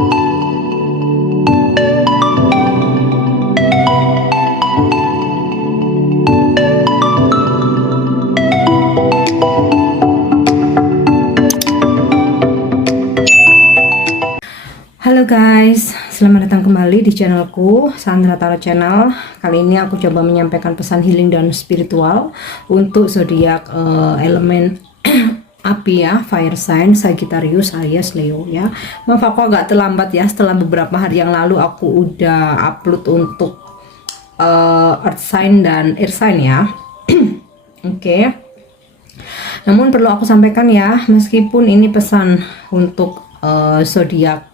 Halo guys, selamat datang kembali di channelku Sandra Tarot Channel. Kali ini aku coba menyampaikan pesan healing dan spiritual untuk zodiak elemen api ya, fire sign, Sagittarius, Aries, Leo ya. Maaf aku agak terlambat ya, setelah beberapa hari yang lalu aku udah upload untuk earth sign dan air sign ya. Oke. Namun perlu aku sampaikan ya, meskipun ini pesan untuk zodiak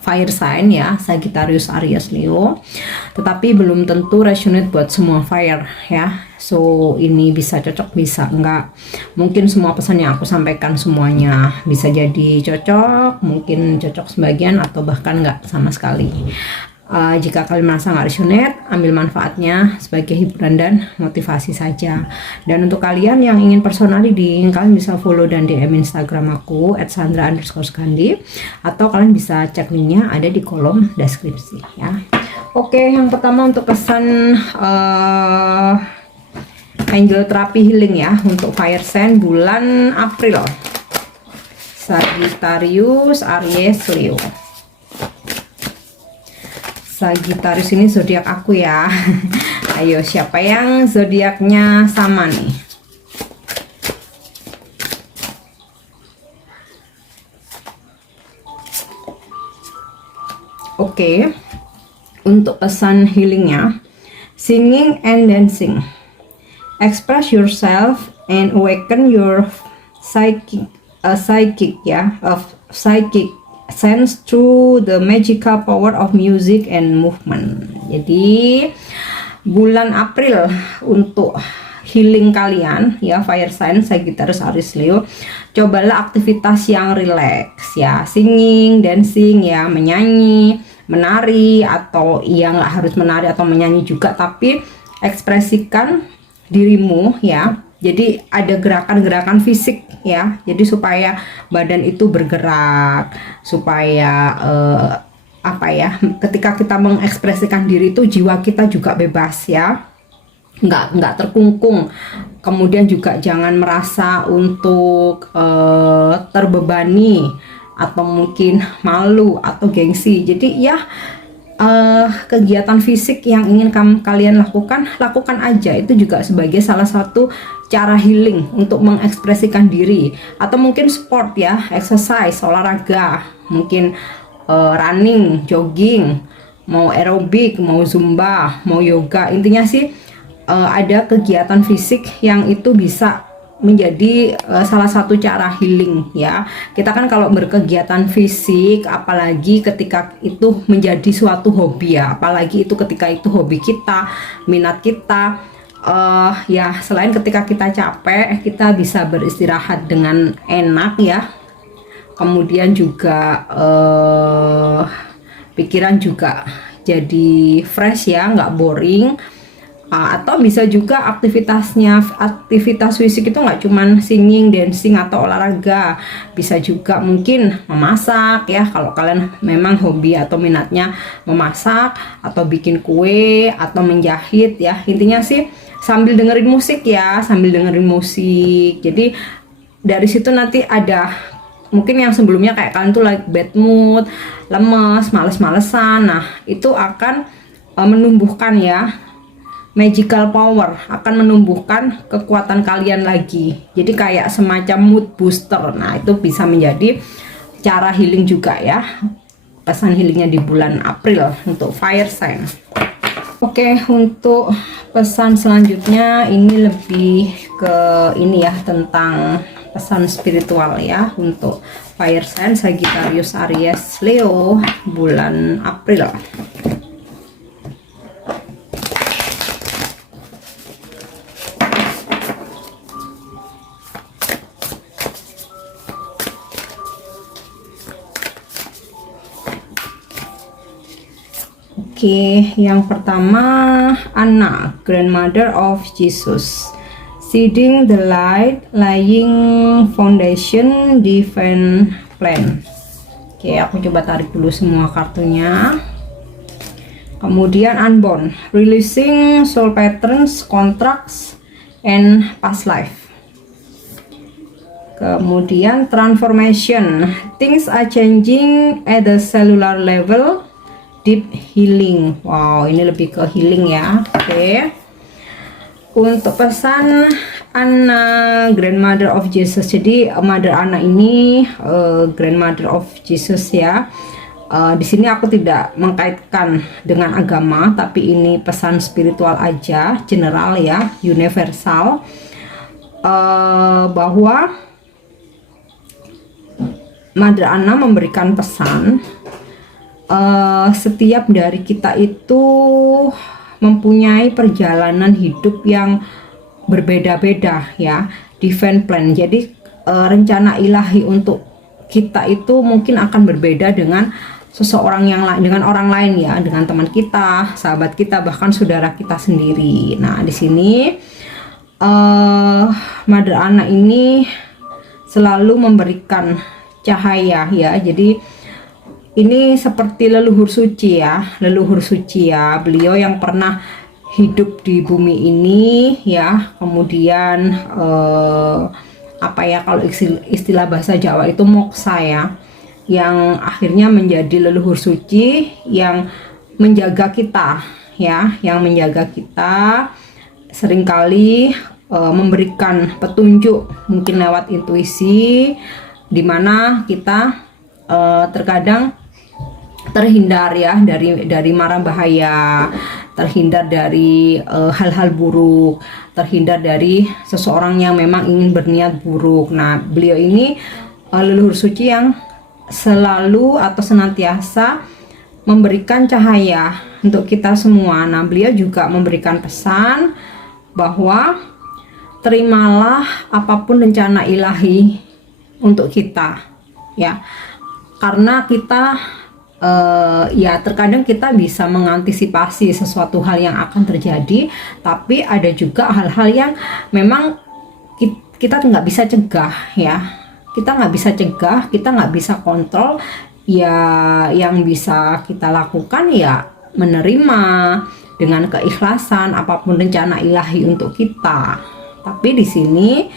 fire sign ya, Sagittarius, Aries, Leo, tetapi belum tentu resonate buat semua fire ya. So ini bisa cocok, bisa enggak. Mungkin semua pesan yang aku sampaikan semuanya bisa jadi cocok, mungkin cocok sebagian atau bahkan enggak sama sekali. Jika kalian merasa nggak resonate, ambil manfaatnya sebagai hiburan dan motivasi saja. Dan untuk kalian yang ingin personal reading, kalian bisa follow dan DM Instagram aku @sandra_sukandi, atau kalian bisa cek linknya ada di kolom deskripsi ya. Oke, yang pertama untuk pesan angel terapi healing ya untuk fire sign bulan April, Sagittarius, Aries, Leo. Sagittarius ini zodiak aku ya. Ayo, siapa yang zodiaknya sama nih? Oke. Untuk pesan healingnya, singing and dancing, express yourself and awaken your psychic sense through the magical power of music and movement. Jadi bulan April untuk healing kalian ya, fire sign Sagittarius, Aries, Leo, cobalah aktivitas yang relax ya, singing, dancing ya, menyanyi, menari, atau ya nggak harus menari atau menyanyi juga, tapi ekspresikan dirimu ya. Jadi ada gerakan-gerakan fisik ya, jadi supaya badan itu bergerak, supaya apa ya, ketika kita mengekspresikan diri itu jiwa kita juga bebas ya, nggak terkungkung. Kemudian juga jangan merasa untuk terbebani atau mungkin malu atau gengsi. Jadi ya kegiatan fisik yang ingin kalian lakukan aja, itu juga sebagai salah satu cara healing untuk mengekspresikan diri. Atau mungkin sport ya, exercise, olahraga, mungkin running, jogging, mau aerobik, mau zumba, mau yoga, intinya sih ada kegiatan fisik yang itu bisa menjadi salah satu cara healing ya. Kita kan kalau berkegiatan fisik, apalagi ketika itu menjadi suatu hobi ya, apalagi itu ketika itu hobi kita, minat kita, ya selain ketika kita capek, kita bisa beristirahat dengan enak ya. Kemudian juga pikiran juga jadi fresh ya, nggak boring. Atau bisa juga aktivitas fisik itu nggak cuman singing, dancing, atau olahraga, bisa juga mungkin memasak ya, kalau kalian memang hobi atau minatnya memasak, atau bikin kue, atau menjahit ya. Intinya sih sambil dengerin musik ya, jadi dari situ nanti ada mungkin yang sebelumnya kayak kalian tuh lagi bad mood, lemes, males-malesan, nah itu akan menumbuhkan ya, magical power, akan menumbuhkan kekuatan kalian lagi. Jadi kayak semacam mood booster. Nah itu bisa menjadi cara healing juga ya, pesan healingnya di bulan April untuk fire sign. Oke, untuk pesan selanjutnya ini lebih ke ini ya, tentang pesan spiritual ya untuk fire sign Sagittarius, Aries, Leo bulan April. Oke, yang pertama Anna, grandmother of Jesus, seeding the light, laying foundation, divine plan. Oke, aku coba tarik dulu semua kartunya. Kemudian unbound, releasing soul patterns, contracts, and past life. Kemudian transformation, things are changing at the cellular level, deep healing. Wow, ini lebih ke healing ya. Oke. Untuk pesan Anna, grandmother of Jesus. Jadi Mother Anna ini grandmother of Jesus ya. Di sini aku tidak mengkaitkan dengan agama, tapi ini pesan spiritual aja, general ya, universal, bahwa Mother Anna memberikan pesan setiap dari kita itu mempunyai perjalanan hidup yang berbeda-beda ya, divine plan. Jadi rencana ilahi untuk kita itu mungkin akan berbeda dengan seseorang yang lain, dengan orang lain ya, dengan teman kita, sahabat kita, bahkan saudara kita sendiri. Nah, di sini Mother Anna ini selalu memberikan cahaya ya. Jadi ini seperti leluhur suci ya, leluhur suci ya. Beliau yang pernah hidup di bumi ini ya. Kemudian apa ya, kalau istilah bahasa Jawa itu moksa ya, yang akhirnya menjadi leluhur suci yang menjaga kita ya, yang menjaga kita, seringkali memberikan petunjuk mungkin lewat intuisi, dimana kita terkadang terhindar ya dari mara bahaya, terhindar dari hal-hal buruk, terhindar dari seseorang yang memang ingin berniat buruk. Nah, beliau ini leluhur suci yang selalu atau senantiasa memberikan cahaya untuk kita semua. Nah, beliau juga memberikan pesan bahwa terimalah apapun rencana ilahi untuk kita ya, karena kita ya terkadang kita bisa mengantisipasi sesuatu hal yang akan terjadi, tapi ada juga hal-hal yang memang kita nggak bisa cegah ya, kita nggak bisa cegah, kita nggak bisa kontrol ya. Yang bisa kita lakukan ya menerima dengan keikhlasan apapun rencana ilahi untuk kita. Tapi di sini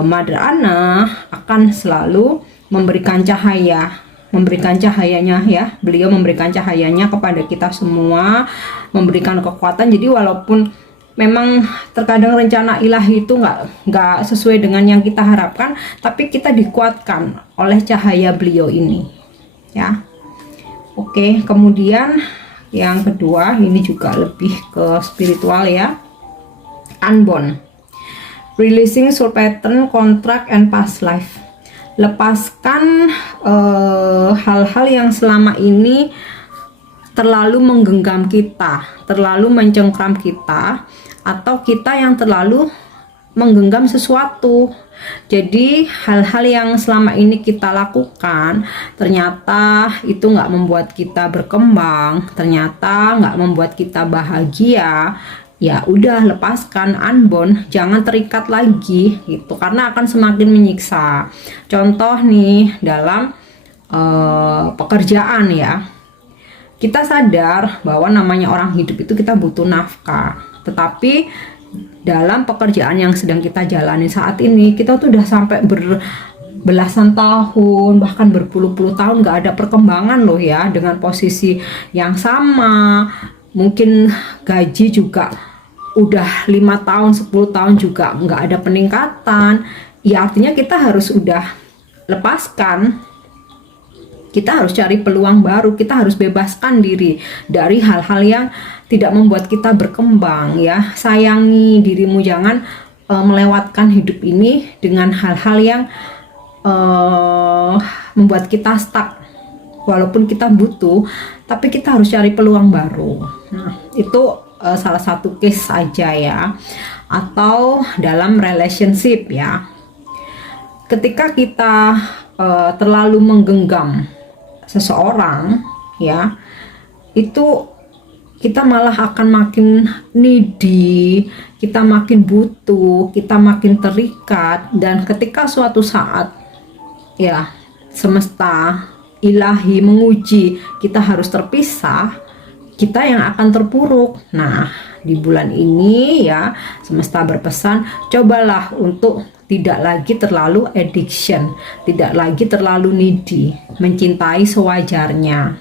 Mother Anna akan selalu memberikan cahaya, memberikan cahayanya ya. Beliau memberikan cahayanya kepada kita semua, memberikan kekuatan. Jadi walaupun memang terkadang rencana ilahi itu nggak sesuai dengan yang kita harapkan, tapi kita dikuatkan oleh cahaya beliau ini ya. Oke, kemudian yang kedua ini juga lebih ke spiritual ya. Unbound, releasing soul pattern, contract, and past life. Lepaskan hal-hal yang selama ini terlalu menggenggam kita, terlalu mencengkram kita, atau kita yang terlalu menggenggam sesuatu. Jadi hal-hal yang selama ini kita lakukan ternyata itu nggak membuat kita berkembang, ternyata nggak membuat kita bahagia. Ya udah, lepaskan, unbound, jangan terikat lagi gitu, karena akan semakin menyiksa. Contoh nih dalam pekerjaan ya, kita sadar bahwa namanya orang hidup itu kita butuh nafkah, tetapi dalam pekerjaan yang sedang kita jalani saat ini, kita tuh udah sampai belasan tahun, bahkan berpuluh-puluh tahun gak ada perkembangan loh ya, dengan posisi yang sama. Mungkin gaji juga udah 5 tahun, 10 tahun juga nggak ada peningkatan. Ya artinya kita harus udah lepaskan, kita harus cari peluang baru, kita harus bebaskan diri dari hal-hal yang tidak membuat kita berkembang ya. Sayangi dirimu, jangan melewatkan hidup ini dengan hal-hal yang membuat kita stuck. Walaupun kita butuh, tapi kita harus cari peluang baru. Nah, itu salah satu case aja ya. Atau dalam relationship ya, ketika kita terlalu menggenggam seseorang ya, itu kita malah akan makin needy, kita makin butuh, kita makin terikat. Dan ketika suatu saat ya semesta ilahi menguji kita harus terpisah, kita yang akan terpuruk. Nah, di bulan ini ya, semesta berpesan, cobalah untuk tidak lagi terlalu addiction, tidak lagi terlalu needy, mencintai sewajarnya.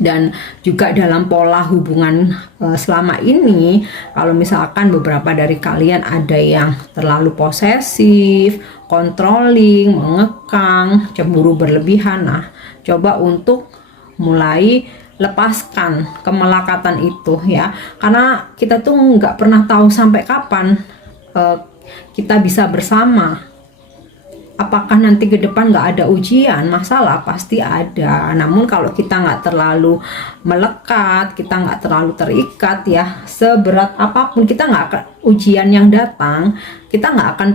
Dan juga dalam pola hubungan selama ini, kalau misalkan beberapa dari kalian ada yang terlalu posesif, controlling, mengekang, cemburu berlebihan, nah coba untuk mulai lepaskan kemelekatan itu ya, karena kita tuh nggak pernah tahu sampai kapan kita bisa bersama. Apakah nanti ke depan nggak ada ujian, masalah pasti ada. Namun kalau kita nggak terlalu melekat, kita nggak terlalu terikat ya, seberat apapun kita nggak akan, ujian yang datang kita nggak akan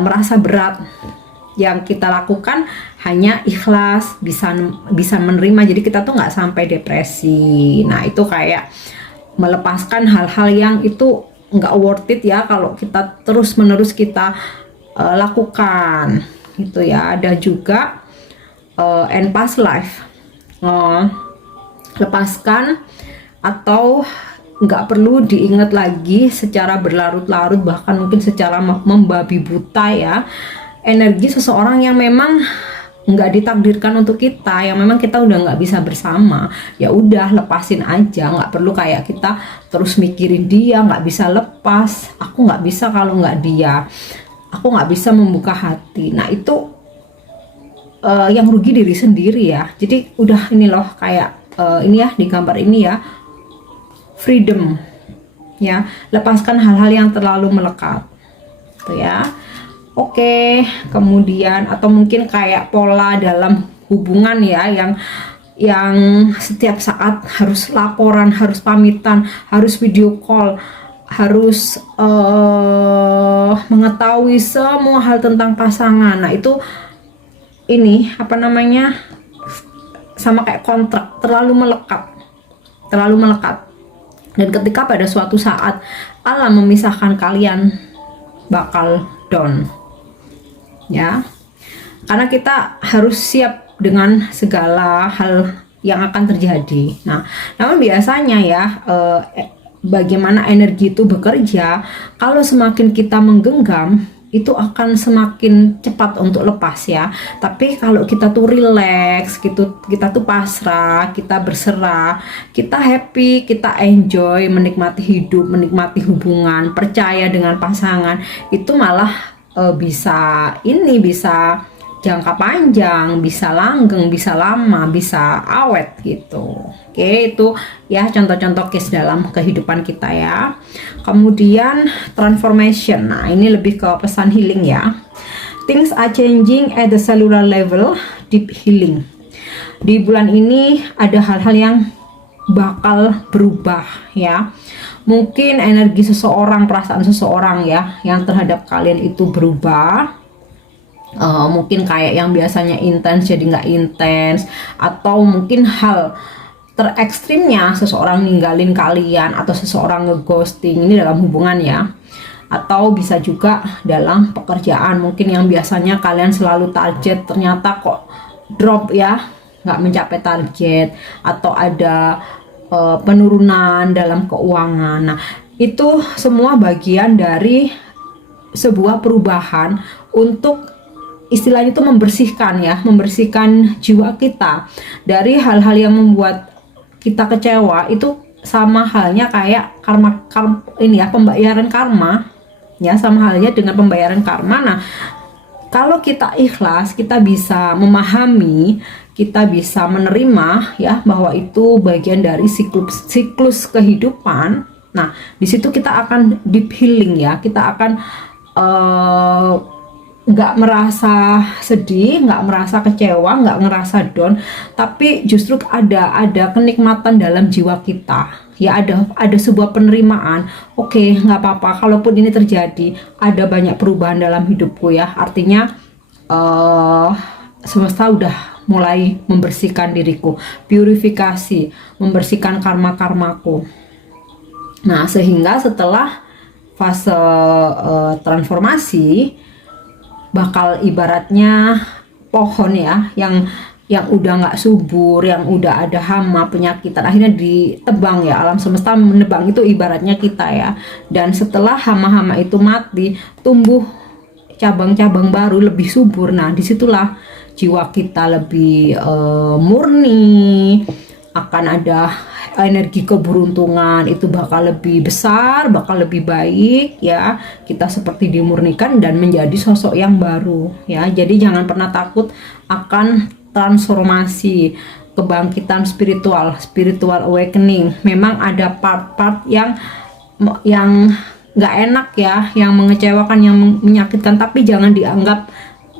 merasa berat. Yang kita lakukan hanya ikhlas, bisa menerima, jadi kita tuh nggak sampai depresi. Nah itu kayak melepaskan hal-hal yang itu nggak worth it ya kalau kita terus menerus kita lakukan gitu ya. Ada juga end past life, lepaskan atau nggak perlu diingat lagi secara berlarut-larut, bahkan mungkin secara membabi buta ya, energi seseorang yang memang nggak ditakdirkan untuk kita, yang memang kita udah nggak bisa bersama. Ya udah, lepasin aja, nggak perlu kayak kita terus mikirin dia, nggak bisa lepas, aku nggak bisa kalau nggak dia, aku nggak bisa membuka hati. Nah itu yang rugi diri sendiri ya. Jadi udah ini loh, kayak ini ya, di gambar ini ya, freedom ya, lepaskan hal-hal yang terlalu melekat tuh ya. Oke, kemudian atau mungkin kayak pola dalam hubungan ya, yang setiap saat harus laporan, harus pamitan, harus video call, harus mengetahui semua hal tentang pasangan. Nah itu ini apa namanya, sama kayak kontrak, terlalu melekat. Dan ketika pada suatu saat alam memisahkan kalian, bakal down ya, karena kita harus siap dengan segala hal yang akan terjadi. Nah namun biasanya ya, bagaimana energi itu bekerja, kalau semakin kita menggenggam itu akan semakin cepat untuk lepas ya. Tapi kalau kita tuh relax gitu, kita tuh pasrah, kita berserah, kita happy, kita enjoy, menikmati hidup, menikmati hubungan, percaya dengan pasangan, itu malah bisa jangka panjang, bisa langgeng, bisa lama, bisa awet gitu. Oke, itu ya contoh-contoh case dalam kehidupan kita ya. Kemudian transformation. Nah, ini lebih ke pesan healing ya. Things are changing at the cellular level, deep healing. Di bulan ini ada hal-hal yang bakal berubah ya. Mungkin energi seseorang, perasaan seseorang ya, yang terhadap kalian itu berubah. Mungkin kayak yang biasanya intens jadi nggak intens, atau mungkin hal terekstrimnya seseorang ninggalin kalian, atau seseorang ngeghosting, ini dalam hubungan ya. Atau bisa juga dalam pekerjaan, mungkin yang biasanya kalian selalu target ternyata kok drop ya, nggak mencapai target, atau ada penurunan dalam keuangan. Nah itu semua bagian dari sebuah perubahan untuk istilahnya itu membersihkan ya, membersihkan jiwa kita dari hal-hal yang membuat kita kecewa. Itu sama halnya kayak karma ini ya, pembayaran karma ya, sama halnya dengan pembayaran karma. Nah kalau kita ikhlas, kita bisa memahami, kita bisa menerima ya, bahwa itu bagian dari siklus kehidupan. Nah di situ kita akan deep healing ya, kita akan nggak merasa sedih, nggak merasa kecewa, nggak ngerasa down, tapi justru ada kenikmatan dalam jiwa kita ya, ada sebuah penerimaan. Oke, nggak apa-apa kalaupun ini terjadi, ada banyak perubahan dalam hidupku ya, artinya semesta udah mulai membersihkan diriku, purifikasi, membersihkan karma-karmaku. Nah sehingga setelah fase transformasi, bakal ibaratnya pohon ya, yang udah nggak subur, yang udah ada hama, penyakitan, akhirnya ditebang ya. Alam semesta menebang itu ibaratnya kita ya. Dan setelah hama-hama itu mati, tumbuh cabang-cabang baru lebih subur. Nah, disitulah jiwa kita lebih murni, akan ada energi keberuntungan, itu bakal lebih besar, bakal lebih baik ya. Kita seperti dimurnikan dan menjadi sosok yang baru ya. Jadi jangan pernah takut akan transformasi, kebangkitan spiritual awakening. Memang ada part-part yang nggak enak ya, yang mengecewakan, yang menyakitkan, tapi jangan dianggap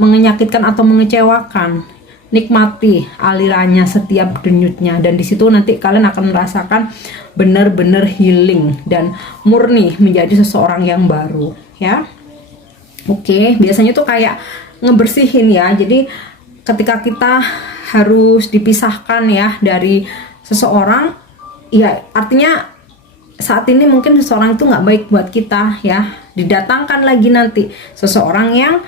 menyakitkan atau mengecewakan. Nikmati alirannya, setiap denyutnya, dan disitu nanti kalian akan merasakan benar-benar healing dan murni menjadi seseorang yang baru ya. Oke, biasanya tuh kayak ngebersihin ya. Jadi ketika kita harus dipisahkan ya dari seseorang, ya artinya saat ini mungkin seseorang itu nggak baik buat kita ya. Didatangkan lagi nanti seseorang yang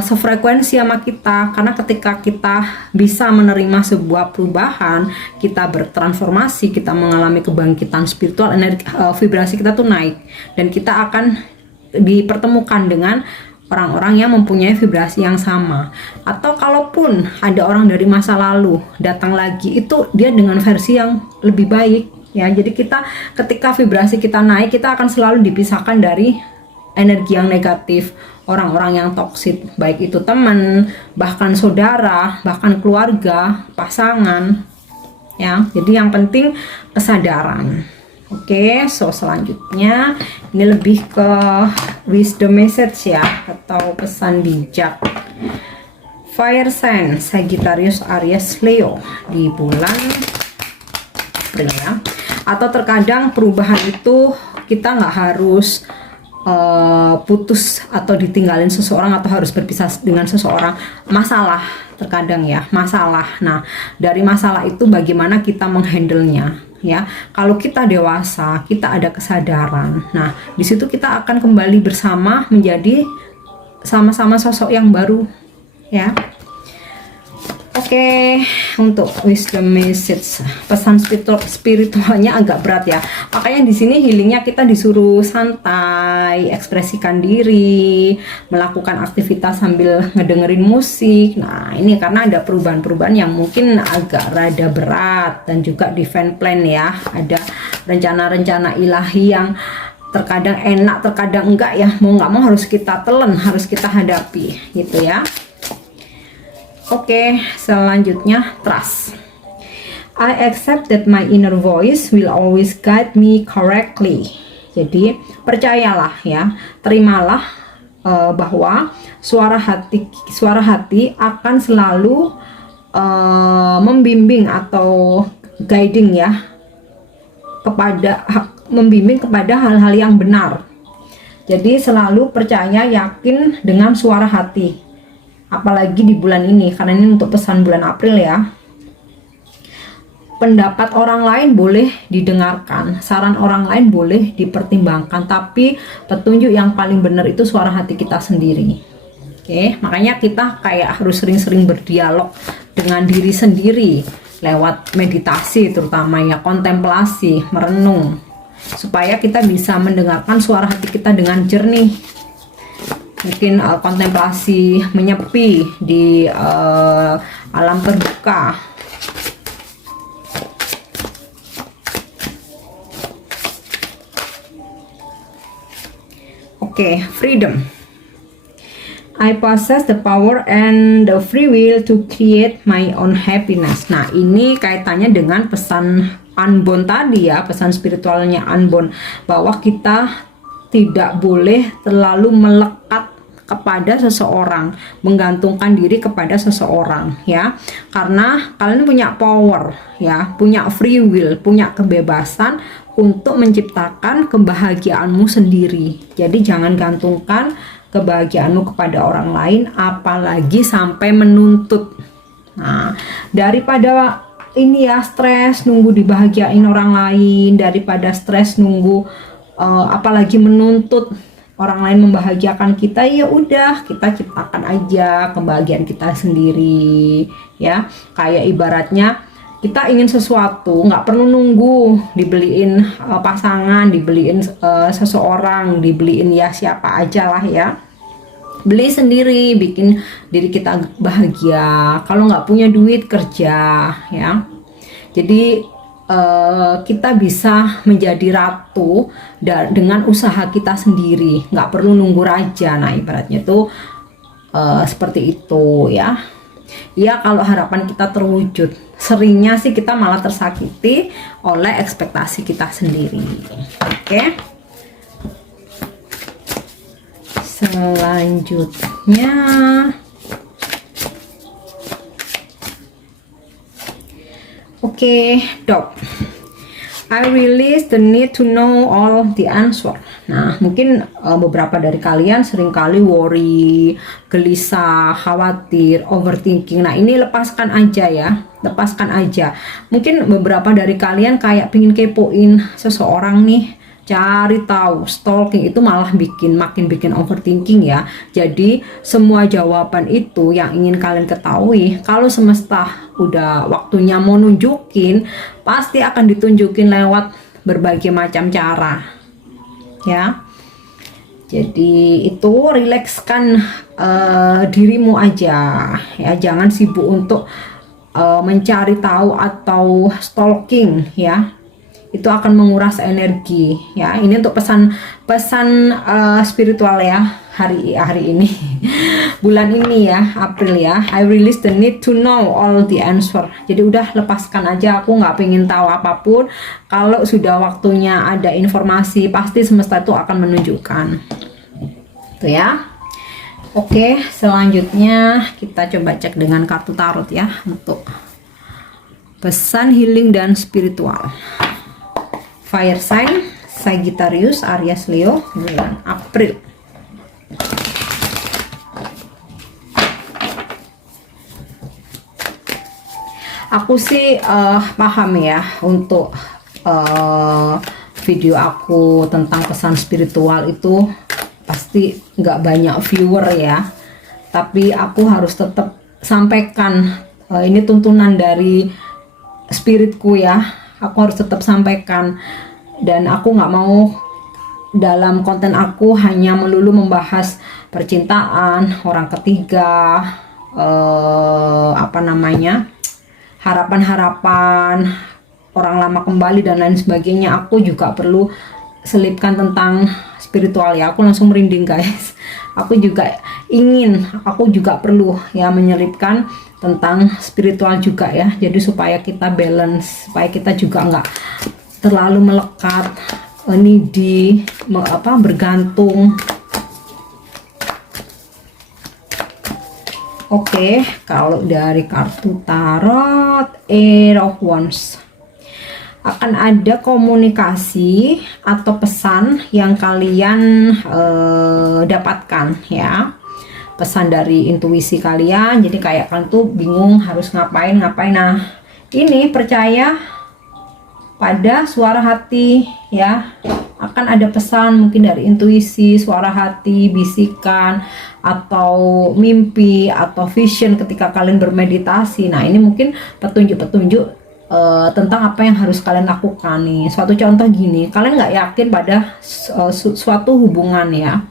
sefrekuensi sama kita, karena ketika kita bisa menerima sebuah perubahan, kita bertransformasi, kita mengalami kebangkitan spiritual, energi, vibrasi kita tuh naik, dan kita akan dipertemukan dengan orang-orang yang mempunyai vibrasi yang sama. Atau kalaupun ada orang dari masa lalu datang lagi, itu dia dengan versi yang lebih baik ya. Jadi kita ketika vibrasi kita naik, kita akan selalu dipisahkan dari energi yang negatif, orang-orang yang toksik, baik itu teman, bahkan saudara, bahkan keluarga, pasangan ya. Jadi yang penting kesadaran. Oke, so selanjutnya ini lebih ke wisdom message ya, atau pesan bijak. Fire sign Sagittarius, Aries, Leo di bulan April ya. Atau terkadang perubahan itu kita nggak harus putus atau ditinggalin seseorang atau harus berpisah dengan seseorang. Masalah terkadang ya, masalah. Nah, dari masalah itu bagaimana kita menghandle-nya ya. Kalau kita dewasa, kita ada kesadaran. Nah, di situ kita akan kembali bersama menjadi sama-sama sosok yang baru ya. Oke, untuk wisdom message, pesan spiritualnya agak berat ya. Makanya di sini healingnya kita disuruh santai, ekspresikan diri, melakukan aktivitas sambil ngedengerin musik. Nah, ini karena ada perubahan-perubahan yang mungkin agak rada berat, dan juga divine plan ya. Ada rencana-rencana ilahi yang terkadang enak, terkadang enggak ya. Mau nggak mau harus kita telan, harus kita hadapi gitu ya. Oke, selanjutnya trust. I accept that my inner voice will always guide me correctly. Jadi percayalah ya, terimalah bahwa suara hati akan selalu membimbing atau guiding ya, membimbing kepada hal-hal yang benar. Jadi selalu percaya, yakin dengan suara hati. Apalagi di bulan ini, karena ini untuk pesan bulan April ya. Pendapat orang lain boleh didengarkan, saran orang lain boleh dipertimbangkan, tapi petunjuk yang paling benar itu suara hati kita sendiri. Oke, makanya kita kayak harus sering-sering berdialog dengan diri sendiri lewat meditasi, terutama ya, kontemplasi, merenung, supaya kita bisa mendengarkan suara hati kita dengan jernih. Mungkin kontemplasi menyepi di alam terbuka. Oke, freedom. I possess the power and the free will to create my own happiness. Nah, ini kaitannya dengan pesan unbound tadi ya, pesan spiritualnya unbound, bahwa kita tidak boleh terlalu melekat kepada seseorang, menggantungkan diri kepada seseorang ya, karena kalian punya power ya, punya free will, punya kebebasan untuk menciptakan kebahagiaanmu sendiri. Jadi jangan gantungkan kebahagiaanmu kepada orang lain, apalagi sampai menuntut. Nah, daripada ini ya, stres nunggu dibahagiain orang lain, daripada stres nunggu apalagi menuntut orang lain membahagiakan kita, ya udah kita ciptakan aja kebahagiaan kita sendiri ya. Kayak ibaratnya kita ingin sesuatu, nggak perlu nunggu dibeliin pasangan, dibeliin seseorang, dibeliin ya siapa aja lah ya. Beli sendiri, bikin diri kita bahagia. Kalau nggak punya duit, kerja ya. Jadi kita bisa menjadi ratu dengan usaha kita sendiri, nggak perlu nunggu raja. Nah ibaratnya tuh seperti itu ya. Ya kalau harapan kita terwujud, seringnya sih kita malah tersakiti oleh ekspektasi kita sendiri. Oke. Selanjutnya, oke, Dok. I release the need to know all the answer. Nah, mungkin beberapa dari kalian seringkali worry, gelisah, khawatir, overthinking. Nah, ini lepaskan aja ya, lepaskan aja. Mungkin beberapa dari kalian kayak pingin kepoin seseorang nih, cari tahu, stalking itu malah makin bikin overthinking ya. Jadi semua jawaban itu yang ingin kalian ketahui, kalau semesta udah waktunya mau nunjukin, pasti akan ditunjukin lewat berbagai macam cara ya. Jadi itu rilekskan dirimu aja ya, jangan sibuk untuk mencari tahu atau stalking ya. Itu akan menguras energi ya. Ini untuk pesan spiritual ya hari ini bulan ini ya, April ya. I release the need to know all the answer. Jadi udah lepaskan aja, aku nggak pengen tahu apapun. Kalau sudah waktunya ada informasi, pasti semesta itu akan menunjukkan itu ya. Oke, selanjutnya kita coba cek dengan kartu tarot ya, untuk pesan healing dan spiritual. Fire sign Sagittarius, Aries, Leo, bulan April. Aku sih paham ya, untuk video aku tentang pesan spiritual itu pasti nggak banyak viewer ya, tapi aku harus tetap sampaikan. Ini tuntunan dari spiritku ya, aku harus tetap sampaikan. Dan aku nggak mau dalam konten aku hanya melulu membahas percintaan, orang ketiga, harapan-harapan, orang lama kembali dan lain sebagainya. Aku juga perlu selipkan tentang spiritual ya. Aku langsung merinding guys. Aku juga perlu ya menyelipkan tentang spiritual juga ya. Jadi supaya kita balance, supaya kita juga nggak terlalu melekat, needy, bergantung. Oke, kalau dari kartu tarot Eight of Wands, akan ada komunikasi atau pesan yang kalian dapatkan ya, pesan dari intuisi kalian. Jadi kayak kalian tuh bingung harus ngapain. Nah, ini percaya pada suara hati ya, akan ada pesan mungkin dari intuisi, suara hati, bisikan, atau mimpi, atau vision ketika kalian bermeditasi. Nah ini mungkin petunjuk-petunjuk tentang apa yang harus kalian lakukan nih. Suatu contoh gini, kalian nggak yakin pada suatu hubungan ya,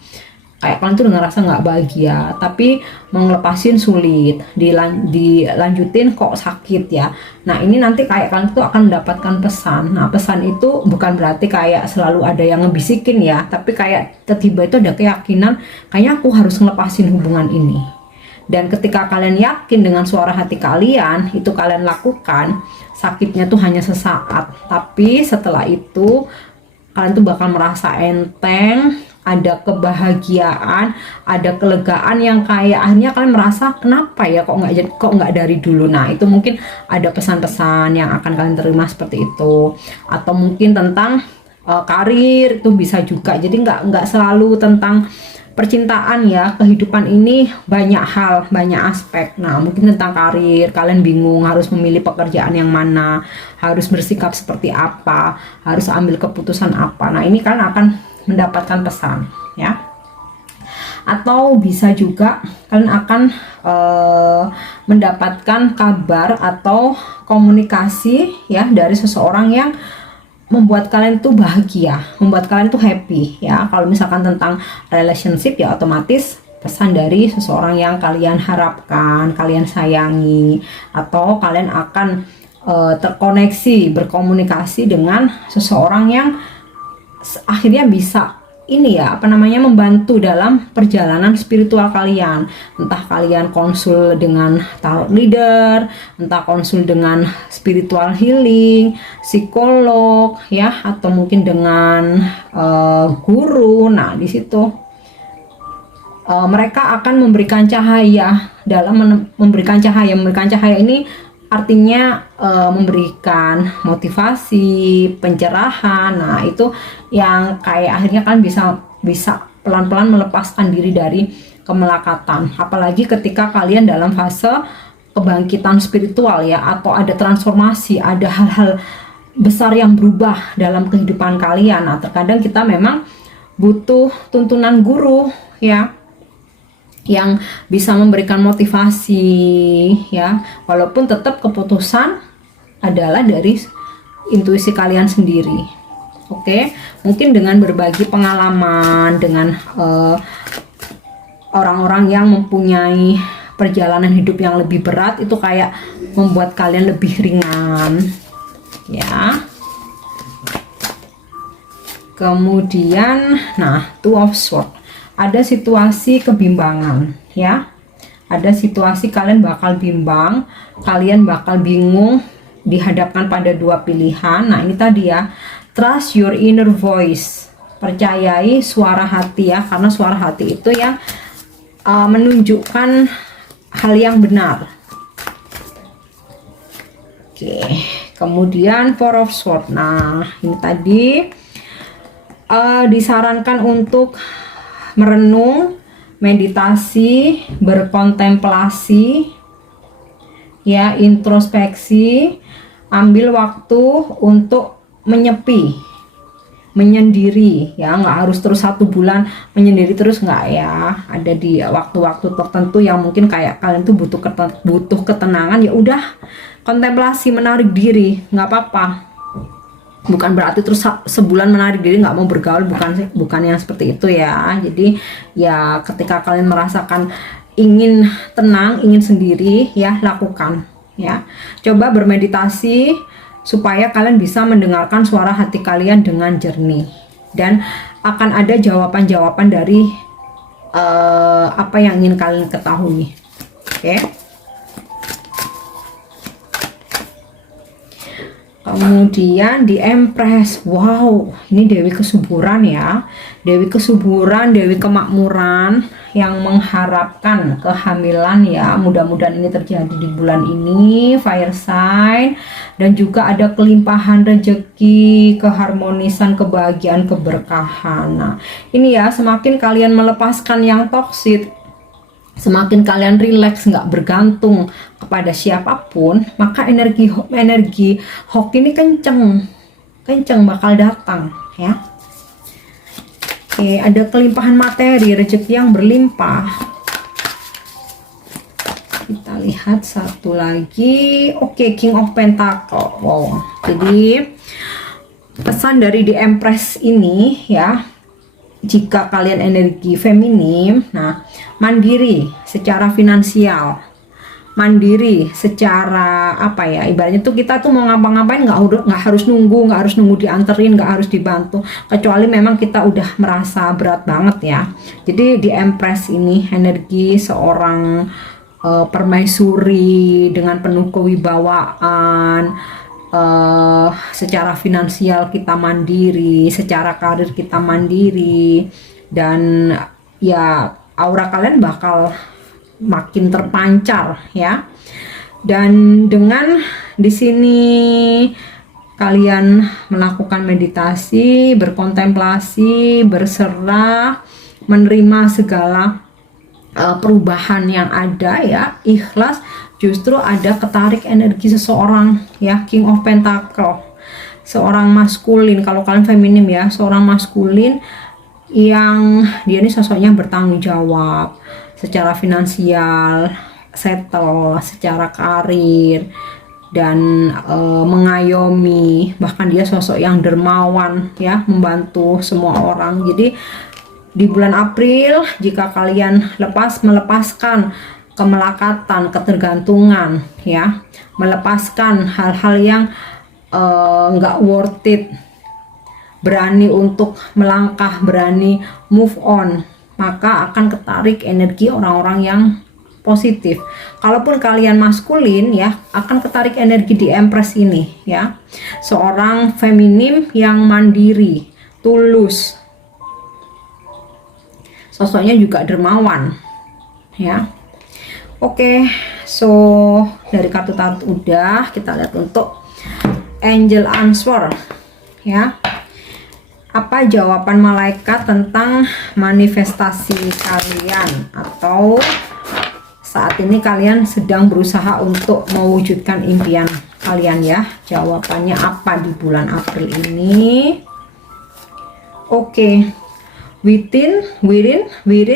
kayak kalian tuh ngerasa nggak bahagia, tapi mau ngelepasin sulit, dilanjutin kok sakit ya. Nah ini nanti kayak kalian tuh akan mendapatkan pesan. Nah pesan itu bukan berarti kayak selalu ada yang ngebisikin ya, tapi kayak tiba-tiba itu ada keyakinan, kayaknya aku harus ngelepasin hubungan ini. Dan ketika kalian yakin dengan suara hati kalian, itu kalian lakukan, sakitnya tuh hanya sesaat, tapi setelah itu kalian tuh bakal merasa enteng, ada kebahagiaan, ada kelegaan yang kayak akhirnya kalian merasa kenapa ya kok nggak dari dulu. Nah itu mungkin ada pesan-pesan yang akan kalian terima seperti itu, atau mungkin tentang karir itu bisa juga. Jadi nggak selalu tentang percintaan ya, kehidupan ini banyak hal, banyak aspek. Nah mungkin tentang karir, kalian bingung harus memilih pekerjaan yang mana, harus bersikap seperti apa, harus ambil keputusan apa. Nah ini kalian akan mendapatkan pesan ya. atau bisa juga kalian akan mendapatkan kabar atau komunikasi ya dari seseorang yang membuat kalian tuh bahagia, membuat kalian tuh happy ya. Kalau misalkan tentang relationship ya otomatis pesan dari seseorang yang kalian harapkan, kalian sayangi, atau kalian akan terkoneksi, berkomunikasi dengan seseorang yang akhirnya bisa ini ya apa namanya membantu dalam perjalanan spiritual kalian. Entah kalian konsul dengan tarot leader, entah konsul dengan spiritual healing, psikolog ya, atau mungkin dengan guru. Nah di situ mereka akan memberikan cahaya dalam memberikan cahaya ini artinya memberikan motivasi, pencerahan. Nah itu yang kayak akhirnya kan bisa pelan-pelan melepaskan diri dari kemelekatan. Apalagi ketika kalian dalam fase kebangkitan spiritual ya, atau ada transformasi, ada hal-hal besar yang berubah dalam kehidupan kalian. Nah terkadang kita memang butuh tuntunan guru ya, yang bisa memberikan motivasi ya, walaupun tetap keputusan adalah dari intuisi kalian sendiri. Oke, mungkin dengan berbagi pengalaman dengan orang-orang yang mempunyai perjalanan hidup yang lebih berat, itu kayak membuat kalian lebih ringan ya. Kemudian nah, Two of Swords, ada situasi kebimbangan ya, ada situasi kalian bakal bimbang, kalian bakal bingung dihadapkan pada dua pilihan. Nah ini tadi ya, trust your inner voice, percayai suara hati ya, karena suara hati itu yang menunjukkan hal yang benar. Oke, kemudian Four of Swords. Nah ini tadi disarankan untuk merenung, meditasi, berkontemplasi ya, introspeksi, ambil waktu untuk menyepi, menyendiri ya, nggak harus terus 1 bulan menyendiri terus, nggak ya. Ada di waktu-waktu tertentu yang mungkin kayak kalian tuh butuh ketenangan, ya udah kontemplasi, menarik diri, nggak apa-apa. Bukan berarti terus sebulan menarik diri nggak mau bergaul, bukan yang seperti itu ya. Jadi ya ketika kalian merasakan ingin tenang, ingin sendiri ya, lakukan ya. Coba bermeditasi supaya kalian bisa mendengarkan suara hati kalian dengan jernih, dan akan ada jawaban-jawaban dari apa yang ingin kalian ketahui. Oke. Kemudian di Empress, wow, ini Dewi Kesuburan ya, Dewi Kesuburan, Dewi Kemakmuran yang mengharapkan kehamilan ya. Mudah-mudahan ini terjadi di bulan ini, fire sign, dan juga ada kelimpahan rezeki, keharmonisan, kebahagiaan, keberkahan. Nah ini ya, semakin kalian melepaskan yang toksik, semakin kalian rileks, nggak bergantung kepada siapapun, maka energi hoki ini kenceng bakal datang ya. Oke, ada kelimpahan materi, rezeki yang berlimpah. Kita lihat satu lagi. Oke, King of Pentacle. Wow, jadi pesan dari The Empress ini ya, jika kalian energi feminim, nah mandiri secara finansial, mandiri secara apa ya, ibaratnya tuh kita tuh mau ngapa-ngapain nggak harus nunggu dianterin, nggak harus dibantu, kecuali memang kita udah merasa berat banget ya. Jadi di Empress ini energi seorang permaisuri dengan penuh kewibawaan. Secara finansial kita mandiri, secara karir kita mandiri, dan ya aura kalian bakal makin terpancar ya. Dan dengan di sini kalian melakukan meditasi, berkontemplasi, berserah, menerima segala perubahan yang ada ya, ikhlas, justru ada ketarik energi seseorang ya, King of Pentacle, seorang maskulin. Kalau kalian feminim ya, seorang maskulin yang dia ini sosoknya bertanggung jawab secara finansial, settle secara karir, dan mengayomi, bahkan dia sosok yang dermawan ya, membantu semua orang. Jadi di bulan April, jika kalian melepaskan kemelekatan, ketergantungan ya, melepaskan hal-hal yang nggak worth it, berani untuk melangkah, berani move on, maka akan ketarik energi orang-orang yang positif. Kalaupun kalian maskulin ya, akan ketarik energi di Empress ini ya, seorang feminim yang mandiri, tulus, sosoknya juga dermawan ya. Oke, so dari kartu tarot udah, kita lihat untuk angel answer ya. Apa jawaban malaikat tentang manifestasi kalian, atau saat ini kalian sedang berusaha untuk mewujudkan impian kalian ya. Jawabannya apa di bulan April ini? Oke. Within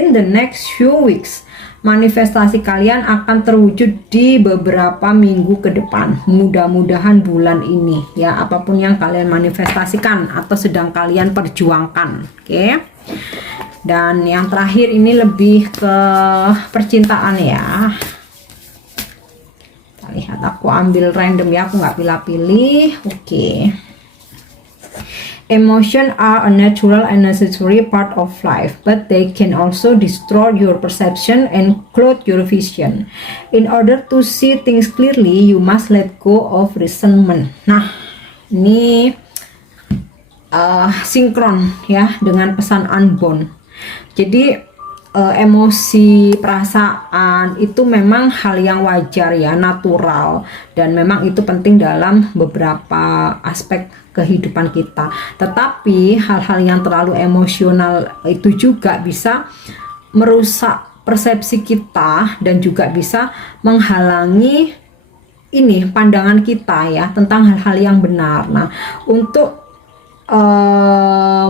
the next few weeks, manifestasi kalian akan terwujud di beberapa minggu ke depan. Mudah-mudahan bulan ini ya, apapun yang kalian manifestasikan atau sedang kalian perjuangkan. Oke. Dan yang terakhir ini lebih ke percintaan ya. Kita lihat, aku ambil random ya, aku nggak pilih-pilih. Oke. Emotion are a natural and necessary part of life, but they can also destroy your perception and cloud your vision. In order to see things clearly, you must let go of resentment. Nah, ini sinkron ya dengan pesan unbound. Jadi emosi, perasaan itu memang hal yang wajar ya, natural, dan memang itu penting dalam beberapa aspek kehidupan kita. Tetapi hal-hal yang terlalu emosional itu juga bisa merusak persepsi kita dan juga bisa menghalangi ini pandangan kita ya tentang hal-hal yang benar. Nah, untuk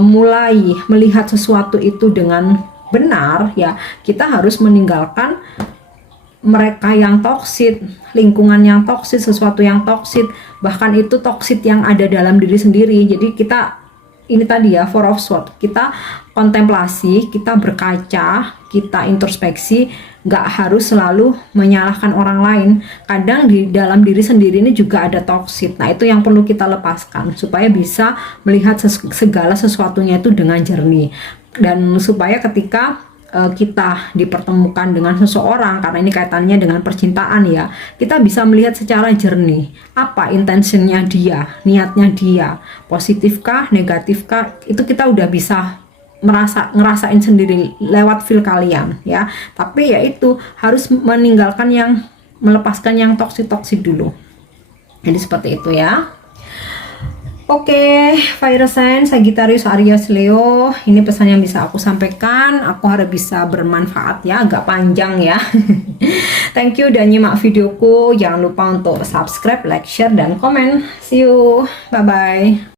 mulai melihat sesuatu itu dengan benar ya, kita harus meninggalkan mereka yang toksit, lingkungan yang toksit, sesuatu yang toksit, bahkan itu toksit yang ada dalam diri sendiri. Jadi kita ini tadi ya, Four of Swords, kita kontemplasi, kita berkaca, kita introspeksi, nggak harus selalu menyalahkan orang lain. Kadang di dalam diri sendiri ini juga ada toksit. Nah, itu yang perlu kita lepaskan supaya bisa melihat segala sesuatunya itu dengan jernih. Dan supaya ketika kita dipertemukan dengan seseorang, karena ini kaitannya dengan percintaan ya, kita bisa melihat secara jernih apa intentionnya dia, niatnya dia, positifkah, negatifkah, itu kita udah bisa ngerasain sendiri lewat feel kalian ya. Tapi ya itu harus meninggalkan yang, melepaskan yang toksik dulu. Jadi seperti itu ya. Oke, fire sign Sagittarius, Aries, Leo, ini pesan yang bisa aku sampaikan. Aku harap bisa bermanfaat ya, agak panjang ya. Thank you udah nyimak videoku. Jangan lupa untuk subscribe, like, share, dan komen. See you, bye-bye.